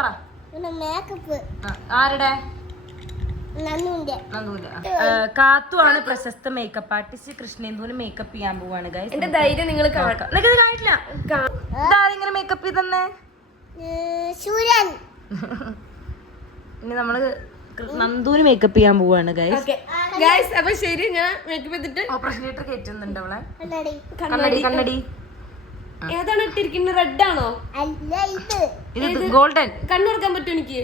പറ. ആരുടെ? കാത്തു ആണ് പ്രശസ്ത മേക്കപ്പ് ആർട്ടിസ്റ്റ്. കൃഷ്ണേന്ദുവിന് മേക്കപ്പ് ചെയ്യാൻ പോവാണ് ഗൈസ്. എന്റെ ധൈര്യം നിങ്ങൾ കാണില്ല. ഇതാരെങ്കിലും മേക്കപ്പ് ചെയ്തന്നെ? ഇനി നമ്മള് നന്ദുവിന് മേക്കപ്പ് ചെയ്യാൻ പോവാണ് ഗൈസ്. അപ്പൊ ശരി, ഞാൻ മേക്കപ്പ് ചെയ്തിട്ട് ഓപ്പറേഷൻ തിയേറ്റർ കയറ്റുന്നുണ്ട് അവളെ. കണ്ണടി ഏതാണ് ഇട്ടിരിക്കുന്നത്? റെഡ് ആണോ? ഇത് ഗോൾഡൻ. കണ്ണുറക്കാൻ പറ്റും എനിക്ക്?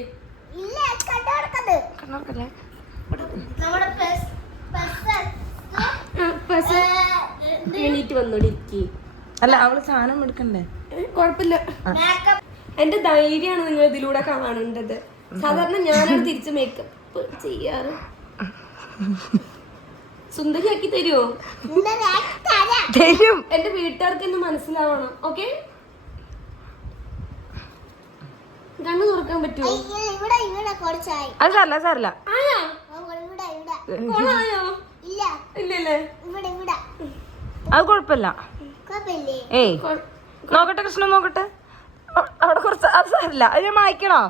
എണീറ്റ് വന്നോടിരിക്കി. അല്ല, അവള് സാധനം എടുക്കണ്ടേ? കൊഴപ്പില്ല. എന്റെ ധൈര്യമാണ് നിങ്ങൾ ഇതിലൂടെ കാണേണ്ടത്. സാധാരണ ഞാനാണ് തിരിച്ച് മേക്കപ്പ് ചെയ്യാറ്. സുന്ദരിയാക്കി തരുമോ? തരും. എന്റെ വീട്ടുകാർക്ക് എന്നെ മനസ്സിലാവണം. ഓക്കെ, കണ്ണു തുറക്കാൻ പറ്റുമോ? അത് സാരല്ല. ഇല്ലല്ലേ? അത് കുഴപ്പമില്ല. ഏയ് നോക്കട്ടെ കൃഷ്ണ, നോക്കട്ടെ. അവിടെ കുറച്ച് അത് സാരില്ല. അത് ഞാൻ മായ്ക്കണോ?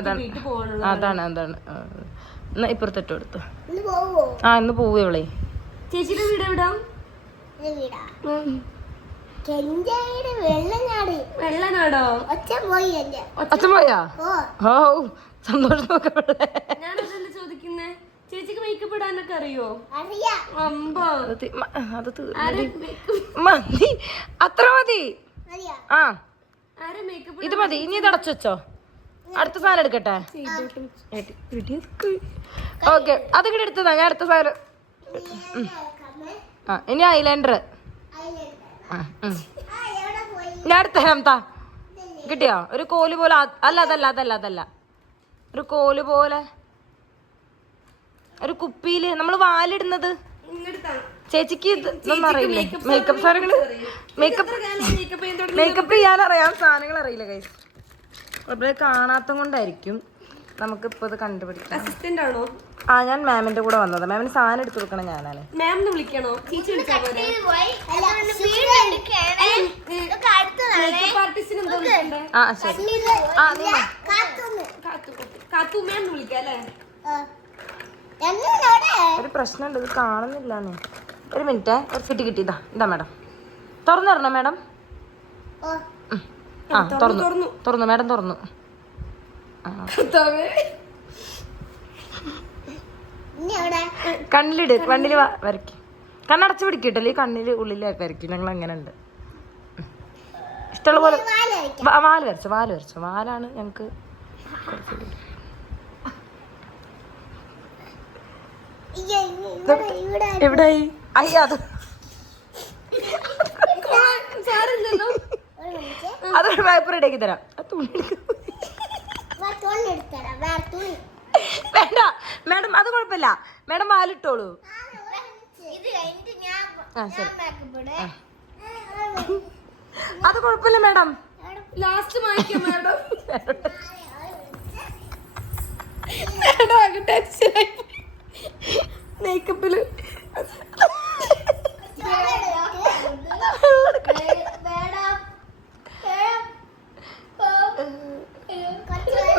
അതാണ് ഇപ്പുറത്തിട്ട് കൊടുത്തു. ഇന്ന് പോവൂ ഇവളെ. ചേച്ചിയുടെ വീട് എവിടാ? വെള്ളനാടോ? അച്ഛൻ പോയാ? ഓ സന്തോഷം. ഞാനതല്ല ചോദിക്കുന്നേ, ചേച്ചിക്ക് മേക്കപ്പ് ഇടാനൊക്കെ അറിയോ? മതി, അത്ര മതി. ആ ഇത് മതി. ഇനി ഇത് അടച്ചു വെച്ചോ. അടുത്ത സാധനം എടുക്കട്ടെ. ഓക്കെ, അത് കൂടെ എടുത്തതാ. ഞാൻ അടുത്ത സാധനം. ഇനി ഐലൈനർ. ഞാൻ അടുത്ത തരാം. കിട്ടിയോ? ഒരു കോല് പോലെ. അതല്ല ഒരു കോല് പോലെ, ഒരു കുപ്പിയില് നമ്മള് വാലിടുന്നത്. ചേച്ചിക്ക് ഇതൊന്നും അറിയില്ല. മേക്കപ്പ് സാധനങ്ങള് മേക്കപ്പ് ചെയ്യാനറിയാം, സാധനങ്ങൾ അറിയില്ല കൈ. കാണാത്ത കൊണ്ടായിരിക്കും. നമുക്കിപ്പോ ഇത് കണ്ടുപിടിക്കാം. അസിസ്റ്റന്റ് ആണോ? ഞാൻ മാമിന്റെ കൂടെ വന്നത്. മാമിന് സാധനം എടുത്തു കൊടുക്കണം. ഞാനാണ്. മാമിനെ വിളിക്കണോ? ഒരു പ്രശ്നമുണ്ട്, ഇത് കാണുന്നില്ലാന്ന്. ഒരു മിനിറ്റ്, ഒരു ഫിറ്റ് കിട്ടിയതാ. ഇതാ മാഡം, തുറന്നു തരണോ മാഡം? തുറന്നു മാഡം, തുറന്നു. കണ്ണിലിട്, കണ്ണില് വരയ്ക്കും. കണ്ണടച്ച് പിടിക്കട്ടല്ലേ, ഈ കണ്ണില് ഉള്ളിലേക്ക് വരയ്ക്കും. ഞങ്ങൾ അങ്ങനെ ഉണ്ട്. ഇഷ്ടമുള്ള പോലെ വാല് വരച്ചോ. വാലാണ് ഞങ്ങക്ക്. എവിടായി? അത് അതൊരു പേപ്പർ ഇടയ്ക്ക് തരാം. വേണ്ട മാഡം, അത് കുഴപ്പമില്ല. മാഡം വാലിട്ടോളൂ. അത് കുഴപ്പമില്ല മാഡം. ലാസ്റ്റ് വാങ്ങിക്കാം മാഡം. മേക്കപ്പില്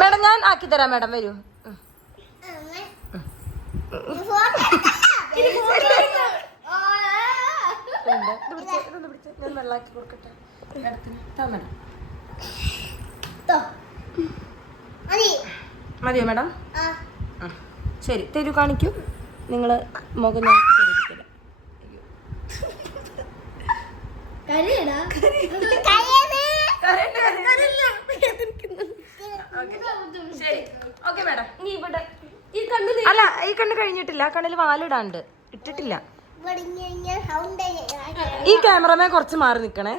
മാഡം ഞാൻ ആക്കി തരാം. മാഡം വരൂ. ഞാൻ വെള്ളാക്കി കൊടുക്കട്ടെ. മതിയോ മാഡം? ശരി, തരൂ, കാണിക്കൂ. നിങ്ങള് മുഖം ഞാൻ ശരിയാക്കിത്തരാം. അല്ല, ഈ കണ്ണ് കഴിഞ്ഞിട്ടില്ല. കണ്ണിൽ വാലിടാണ്ട് ഇട്ടിട്ടില്ല. ഈ ക്യാമറമേ കുറച്ച് മാറി നിക്കണേ.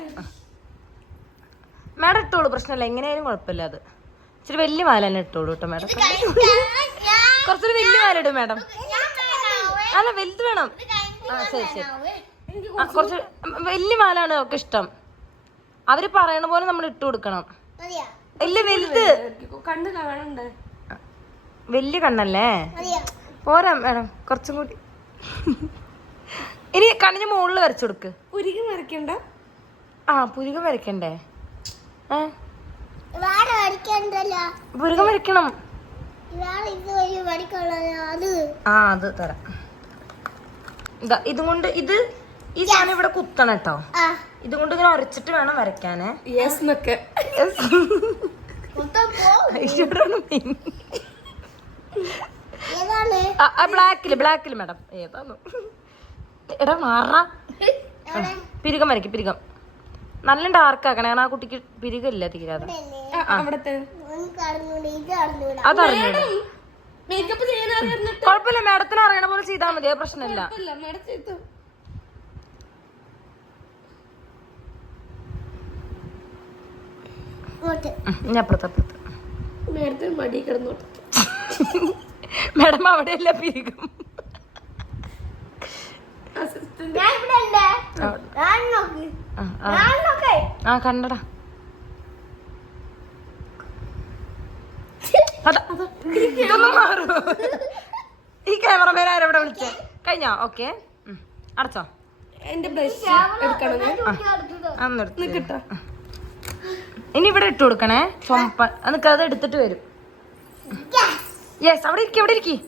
മാഡം ഇട്ടോളൂ, പ്രശ്നമില്ല. എങ്ങനെയായാലും കുഴപ്പമില്ല. അത് ഇച്ചിരി വലിയ മാല തന്നെ ഇട്ടോളൂ കേട്ടോ മാഡം. കുറച്ചൊരു വലിയ മാല ഇടും മാഡം. അല്ല, വലുത് വേണം. ശരി. കുറച്ച് വലിയ മാലാണ് ഒക്കെ ഇഷ്ടം. അവര് പറയണ പോലെ നമ്മൾ ഇട്ട് കൊടുക്കണം. ഇല്ല, വലുത്. കണ്ണ് കാണണ്ടേ? വലിയ കണ്ണല്ലേ? പോരാ മാഡം, കുറച്ചും കൂടി. ഇനി കണ്ണിന് മുകളിൽ വരച്ചു കൊടുക്ക്. ഒരിക്കലും വരയ്ക്കണ്ട. ആ പുരുകം വരയ്ക്കണ്ടേ? പുരുകം വരയ്ക്കണം. ആ അത് തരാം. ഇതാ ഇതും കൊണ്ട് ഇത് ഈ സാധനം ഇവിടെ കുത്തണം കേട്ടോ. ഇതും കൊണ്ട് ഇങ്ങനെ ഉരച്ചിട്ട് വേണം വരയ്ക്കാനേ. ബ്ലാക്കില് മാഡം ഏതാന്ന് എടാ മാറാ. പിരുകം വരയ്ക്കും, പിരുകം നല്ല ഡാർക്ക് ആക്കണേ. കാരണം ആ കുട്ടിക്ക് പിരുകല്ല തീരാതെ. കുഴപ്പമില്ല, മാഡത്തിന് അറിയണ പോലെ ചെയ്താൽ മതി, അത് പ്രശ്നമില്ല. അപ്പുറത്ത് മാഡം അവിടെയല്ല പിരികം. ആ കണ്ടടാ. ഇതൊന്നും മാറും. ഈ ക്യാമറമാൻ ആരെവിടെ വിളിച്ചേ? കഴിഞ്ഞോ? ഓക്കെ, അടച്ചോ. ഇനി ഇവിടെ ഇട്ട് കൊടുക്കണേ. ചുമപ്പ എന്നിട്ട് അത് എടുത്തിട്ട് വരും. യെസ്, അവിടെ ഇരിക്കും, അവിടെ ഇരിക്കും.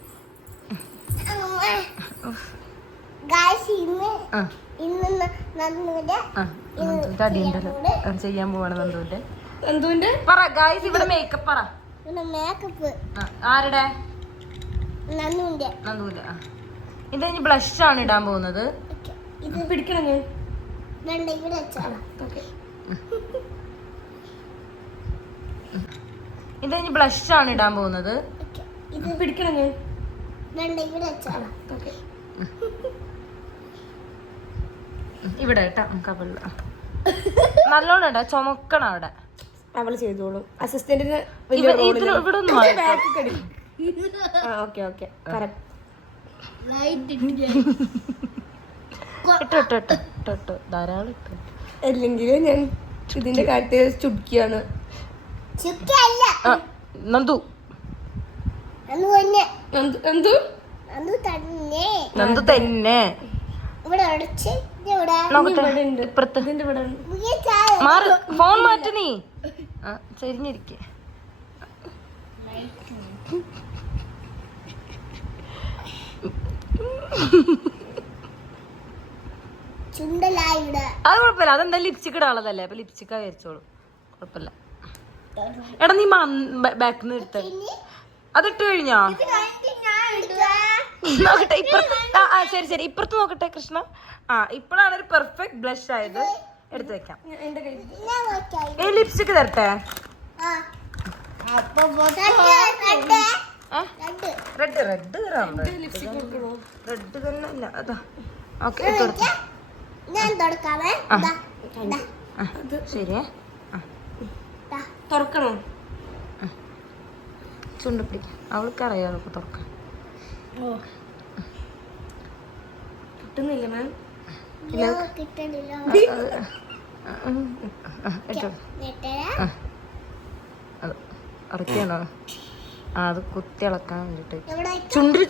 ചെയ്യാൻ പോവാണ് നന്ദുവിന്റെ. പറ ഗായ്സ്, ഇവിടെ മേക്കപ്പ് പറ. ആരുടെ? നന്ദുവിന്റെ. ഇത് ഇനി ബ്ലഷ് ആണ് ഇടാൻ പോകുന്നത്. പിടിക്കണം ഞാൻ. ഇത് ഇനി ബ്ലഷ് ആണ് ഇടാൻ പോകുന്നത്. പിടിക്കണം ഞാൻ. ഇവിടെ കേട്ടാ കബിള നല്ലോണം ഇടാ. ചുമക്കണം അവിടെ. അവള് ചെയ്തോളും. അസിസ്റ്റന്റിന് ഇവിടെ ഒന്നും ധാരാളം ഇട്ടു. അല്ലെങ്കിൽ ഞാൻ ഇതിന്റെ കാര്യത്തിൽ ചുടുക്കിയാണ്. നന്ദു തന്നെ ഫോൺ മാറ്റ. നീ ചെരിഞ്ഞിരിക്കേ. അത് കുഴപ്പമില്ല, അതെന്താ ലിപ്സ്റ്റിക് ഇടാനുള്ളതല്ലേ, അപ്പൊ ലിപ്സ്റ്റിക് വരച്ചോളൂ, കുഴപ്പമില്ല. എടാ നീ ബാക്കിൽ നിന്ന് എടുത്ത അതിട്ട് കഴിഞ്ഞോ? നോക്കട്ടെ ഇപ്പുറത്ത്. ശരി ശരി, ഇപ്പുറത്ത് നോക്കട്ടെ കൃഷ്ണ. ഇപ്പോഴാണ് ഒരു പെർഫെക്റ്റ് ബ്ലഷ് ആയത്. എടുത്ത് വെക്കാം. ലിപ്സ്റ്റിക് തരട്ടെ. റെഡ് തന്നെ അതാ. ഓക്കെ, ശരിയേ. തുറക്കണോ? ചുണ്ട് പിടിക്കാം. അവൾക്ക് അറിയാം തുറക്കാൻ. കിട്ടുന്നില്ല മാം. ഇറക്കിയാണോ? അത് കുത്തി ഇളക്കാൻ വേണ്ടിട്ട് ചുണ്ടിൽ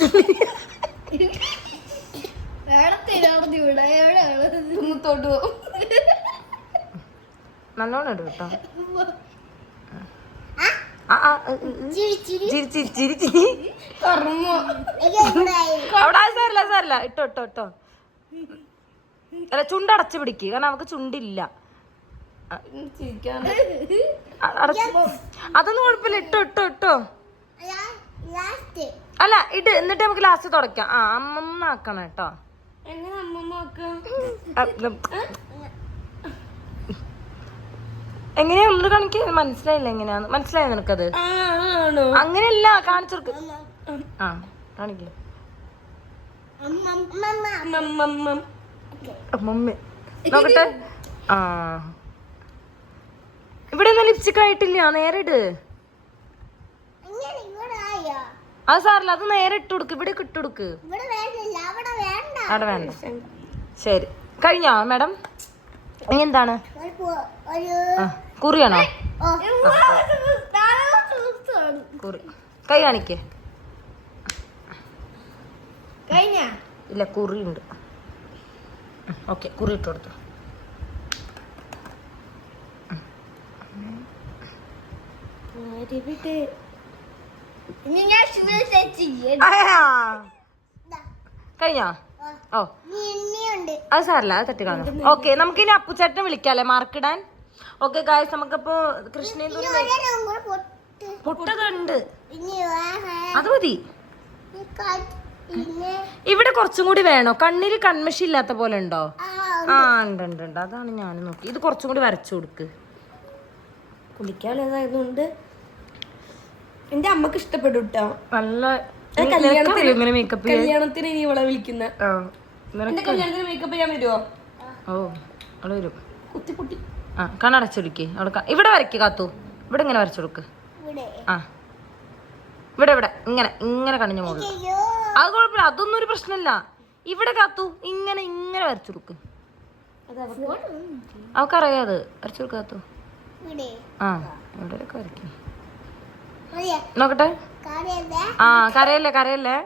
നല്ലോണം ഇടും കേട്ടോ. അവിടെ സാരില്ല ഇട്ടോ ഇട്ടോ ഇട്ടോ. അല്ല, ചുണ്ടടച്ചു പിടിക്കുക, കാരണം നമുക്ക് ചുണ്ടില്ല. അതൊന്നും കുഴപ്പമില്ല, ഇട്ടോ ഇട്ടോ ഇട്ടോ. അല്ല ഇട്, എന്നിട്ട് നമുക്ക് ലാസ്റ്റ് തുടക്കാം. അമ്മമ്മ ആക്കണം കേട്ടോ. എങ്ങനെയാ ഒന്ന് കാണിക്ക. മനസ്സിലായില്ല എങ്ങനെയാന്ന്. മനസ്സിലായോ നിനക്കത്? അങ്ങനെയല്ല, കാണിച്ചെടുക്ക. കാണിക്ക. നോക്കട്ടെ. ഇവിടെ ഒന്നും ലിപ്സ്റ്റിക് ആയിട്ടില്ല. നേരെ ഇട്. അത് സാറില്ല, അത് നേരെ ഇട്ട് കൊടുക്ക്. ഇവിടെ ഇട്ട് കൊടുക്ക്. അവിടെ വേണ്ട. ശരി, കഴിഞ്ഞോ മാഡം? ഇനി എന്താണ്? കുറിയാണോ? കുറി. കൈ കാണിക്കേ. ഇല്ല, കുറി ഉണ്ട്. ഓക്കെ, കുറി ഇട്ട് കൊടുത്തു. കഴിഞ്ഞോ? ഓ അത് സാരല്ല, അത് തട്ടിക്കളഞ്ഞു. ഓക്കെ, നമുക്കിനി അപ്പുച്ചേട്ടനെ വിളിക്കാല്ലേ മാർക്കിടാൻ. ഓക്കെ ഗായ്സ്, നമുക്കപ്പോ കൃഷ്ണയും പൊട്ടതുണ്ട്, അത് മതി. ഇവിടെ കുറച്ചും കൂടി വേണോ? കണ്ണിൽ കൺമഷി ഇല്ലാത്ത പോലെ ഉണ്ടോ? ആ ഉണ്ട് ഉണ്ട് ഉണ്ട്, അതാണ് ഞാൻ നോക്കി. ഇത് കുറച്ചും കൂടി വരച്ചു കൊടുക്ക്. കുളിക്കാനുള്ളതായതുകൊണ്ട് എന്റെ അമ്മക്ക് ഇഷ്ടപ്പെട്ടു കേട്ടോ. നല്ല മേക്കപ്പ് കല്യാണത്തിന് ഇനി ഇവളെ വിളിക്കുന്ന. എന്റെ കല്യാണത്തിന് മേക്കപ്പ് ചെയ്യാൻ വരുമോ? ഓ അവള് വരും. കുത്തിപ്പൊട്ടി ആ കണ്ണടച്ചൊടുക്കി. അവിടെ ഇവിടെ വരയ്ക്ക് കാത്തു. ഇവിടെ ഇങ്ങനെ വരച്ചു കൊടുക്ക്. ആ ഇവിടെ ഇവിടെ ഇങ്ങനെ ഇങ്ങനെ കണിഞ്ഞു മോള്. അത് കുഴപ്പമില്ല, അതൊന്നും ഒരു പ്രശ്നമില്ല. ഇവിടെ കാത്തു ഇങ്ങനെ ഇങ്ങനെ വരച്ചു കൊടുക്ക്. അവക്കറിയാത് വരച്ചു കൊടുക്ക കാത്തു. ആ ഇവിടെ ഒക്കെ വരയ്ക്കും. നോക്കട്ടെ. ആ കരയല്ലേ കരയല്ലേ.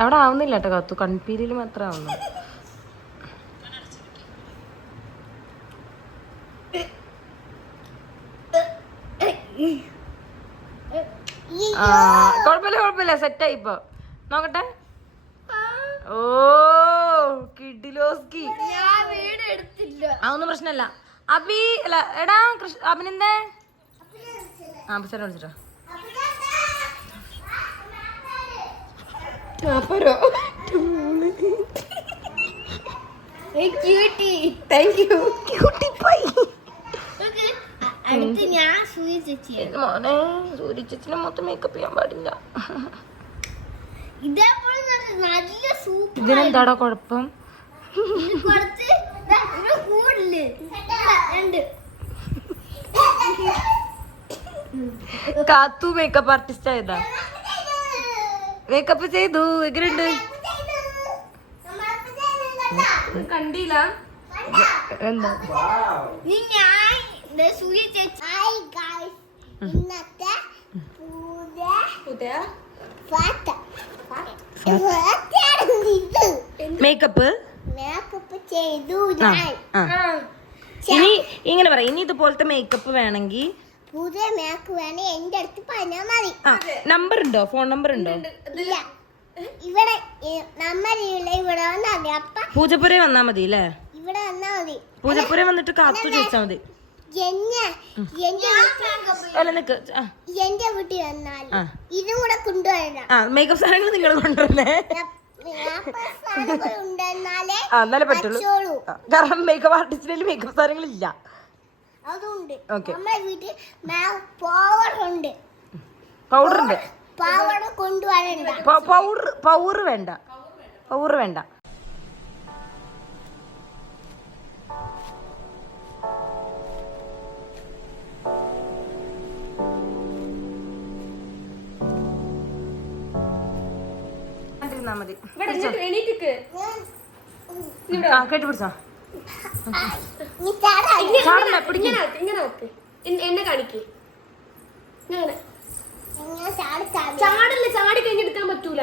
അവിടെ ആവുന്നില്ല കേട്ടോ കാത്തു, കൺപീലിൽ മാത്രം ആവുന്നു. ആ കുഴപ്പമില്ല കുഴപ്പമില്ല, സെറ്റായി ഇപ്പൊ. നോക്കട്ടെ. ഓ കിഡിലോസ്കി, അതൊന്നും പ്രശ്നല്ല. അബി അല്ല എടാ അഭിനന്ദേ. ആ അപ്പച്ചേട്ടനെ വിളിച്ചിട്ടോ. മോനെ സൂര്യ ചേച്ചിനെ മൊത്തം മേക്കപ്പ് ചെയ്യാൻ പാടില്ല. ഇതിനെന്താടാ കുഴപ്പം? കാത്തു മേക്കപ്പ് ആർട്ടിസ്റ്റ് ആയതാ. മേക്കപ്പ് ചെയ്തു, എങ്ങനെയുണ്ട്? കണ്ടില്ല എന്താ ഇന്നത്തെ മേക്കപ്പ് ചെയ്തു. ഇനി ഇങ്ങനെ പറയാം, ഇനി ഇതുപോലത്തെ മേക്കപ്പ് വേണമെങ്കിൽ പുതിയ മേക്ക് വേണേ എന്റെ അടുത്ത് പറഞ്ഞാൽ മതി. നമ്പർ ഉണ്ടോ? ഫോൺ നമ്പർ ഉണ്ടോ? ഇല്ല, ഇവിടെ നമ്മളില്ല. ഇവിടെ വന്നാ മതി. അപ്പ പൂജപ്പുര വന്നാ മതി അല്ലേ? ഇവിടെ വന്നാ മതി. പൂജപ്പുര വന്നിട്ട് കാത്തു ചോദിച്ചാ മതി. എന്റെ വീട്ടിൽ വന്നാൽ ഇതും കൂടെ കൊണ്ടുവരണം. മേക്കപ്പ് സാധനങ്ങൾ നിങ്ങൾ കൊണ്ടുവരണേ, എന്നാലേ പറ്റുള്ളൂ. കാരണം മേക്കപ്പ് ആർട്ടിസ്റ്റിന് മേക്കപ്പ് സാധനങ്ങൾ ഇല്ല. അതുണ്ട് നമ്മുടെ വീട്ടിൽ പൗഡർ ഉണ്ട്. പൗഡർ ഉണ്ട്. പൗഡർ കൊണ്ടുവരണ്ട. പൗഡർ വേണ്ട, പൗഡർ വേണ്ട. മതി. കെട്ടിപ്പിടിച്ചോ. എന്നെ കാണിക്കേ. ചാടില്ല, ചാടി കഴിഞ്ഞെടുക്കാൻ പറ്റൂല.